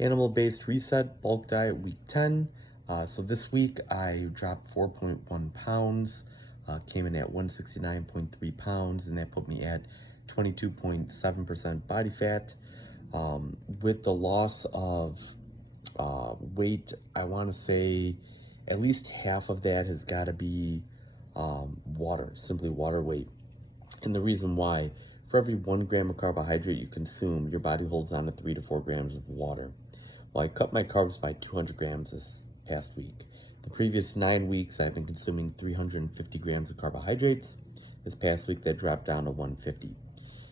Animal-based reset bulk diet week 10. So this week I dropped 4.1 pounds, came in at 169.3 pounds, and that put me at 22.7% body fat. With the loss of weight, I want to say at least half of that has got to be water, simply water weight. And the reason why, for every 1 gram of carbohydrate you consume, your body holds on to 3 to 4 grams of water. Well, I cut my carbs by 200 grams this past week. The previous 9 weeks, I've been consuming 350 grams of carbohydrates. This past week, that dropped down to 150.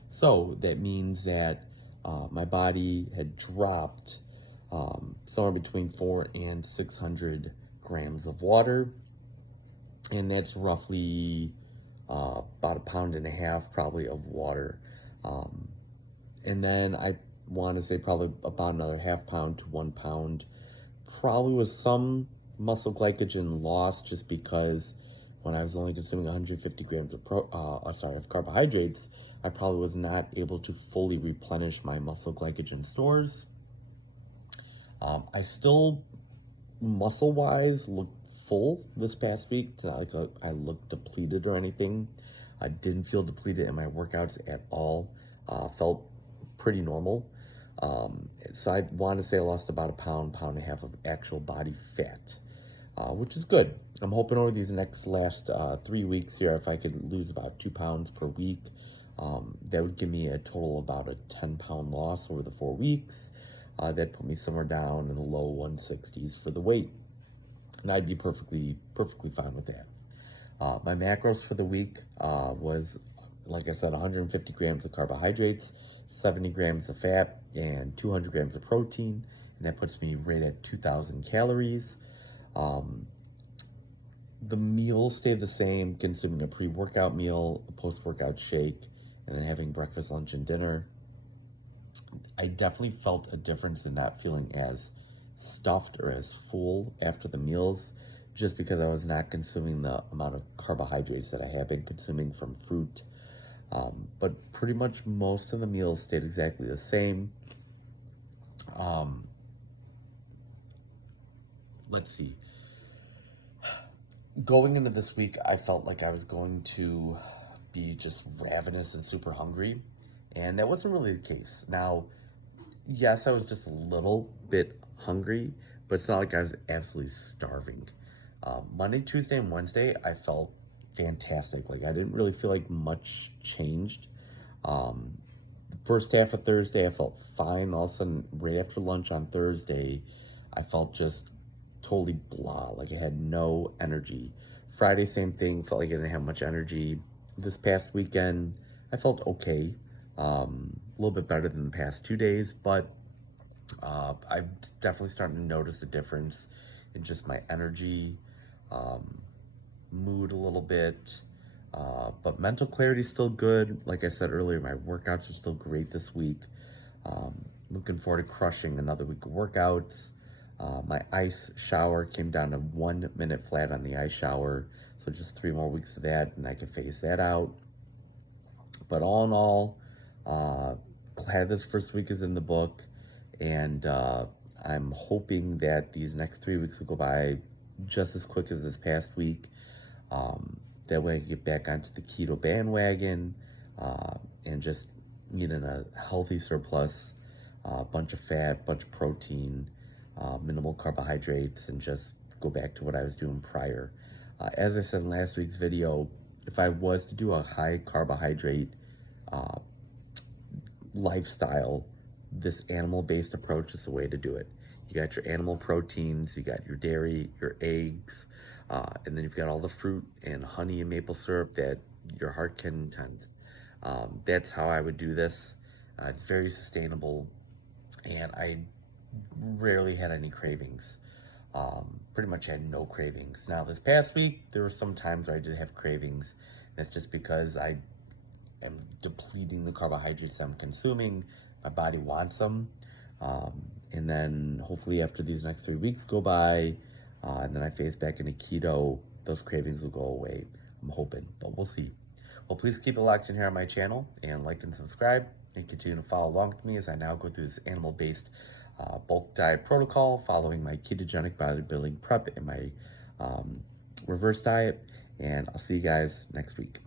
So that means that my body had dropped somewhere between 400 and 600 grams of water. And that's roughly about 1.5 pounds probably of water. And then I want to say probably about another half pound to 1 pound, probably with some muscle glycogen loss, just because when I was only consuming 150 grams of carbohydrates, I probably was not able to fully replenish my muscle glycogen stores. I still, muscle-wise, look full this past week. It's not like I looked depleted or anything. I didn't feel depleted in my workouts at all. Felt pretty normal. So I want to say I lost about 1.5 pounds of actual body fat, which is good. I'm hoping over these last 3 weeks here, if I could lose about 2 pounds per week, that would give me a total of about a 10-pound loss over the 4 weeks. That'd put me somewhere down in the low 160s for the weight. And I'd be perfectly fine with that. My macros for the week was, like I said, 150 grams of carbohydrates, 70 grams of fat, and 200 grams of protein. And that puts me right at 2,000 calories. The meals stayed the same, consuming a pre-workout meal, a post-workout shake, and then having breakfast, lunch, and dinner. I definitely felt a difference in not feeling as stuffed or as full after the meals, just because I was not consuming the amount of carbohydrates that I have been consuming from fruit. But pretty much most of the meals stayed exactly the same. Let's see. Going into this week, I felt like I was going to be just ravenous and super hungry, and that wasn't really the case. Now, yes, I was just a little bit hungry, but it's not like I was absolutely starving. Monday, Tuesday, and Wednesday, I felt fantastic. Like, I didn't really feel like much changed. The first half of Thursday, I felt fine. All of a sudden, right after lunch on Thursday, I felt just totally blah. Like, I had no energy. Friday, same thing. Felt like I didn't have much energy. This past weekend, I felt okay. A little bit better than the past 2 days, but I'm definitely starting to notice a difference in just my energy, mood a little bit, but mental clarity is still good. Like I said earlier, my workouts are still great this week. Looking forward to crushing another week of workouts. My ice shower came down to 1 minute flat on the ice shower, so just 3 more weeks of that, and I can phase that out. But all in all, glad this first week is in the book, and I'm hoping that these next 3 weeks will go by just as quick as this past week. That way I can get back onto the keto bandwagon and just needing a healthy surplus, bunch of fat, bunch of protein, minimal carbohydrates, and just go back to what I was doing prior. As I said in last week's video, if I was to do a high carbohydrate lifestyle, this animal-based approach is the way to do it. You got your animal proteins, you got your dairy, your eggs, and then you've got all the fruit and honey and maple syrup that your heart can content. That's how I would do this. It's very sustainable, and I rarely had any cravings. Pretty much had no cravings. Now, this past week, there were some times where I did have cravings. That's just because I am depleting the carbohydrates I'm consuming. My body wants them. And then hopefully after these next 3 weeks go by, and then I phase back into keto, those cravings will go away. I'm hoping, but we'll see. Well, please keep it locked in here on my channel and like and subscribe, and continue to follow along with me as I now go through this animal-based bulk diet protocol, following my ketogenic bodybuilding prep and my reverse diet. And I'll see you guys next week.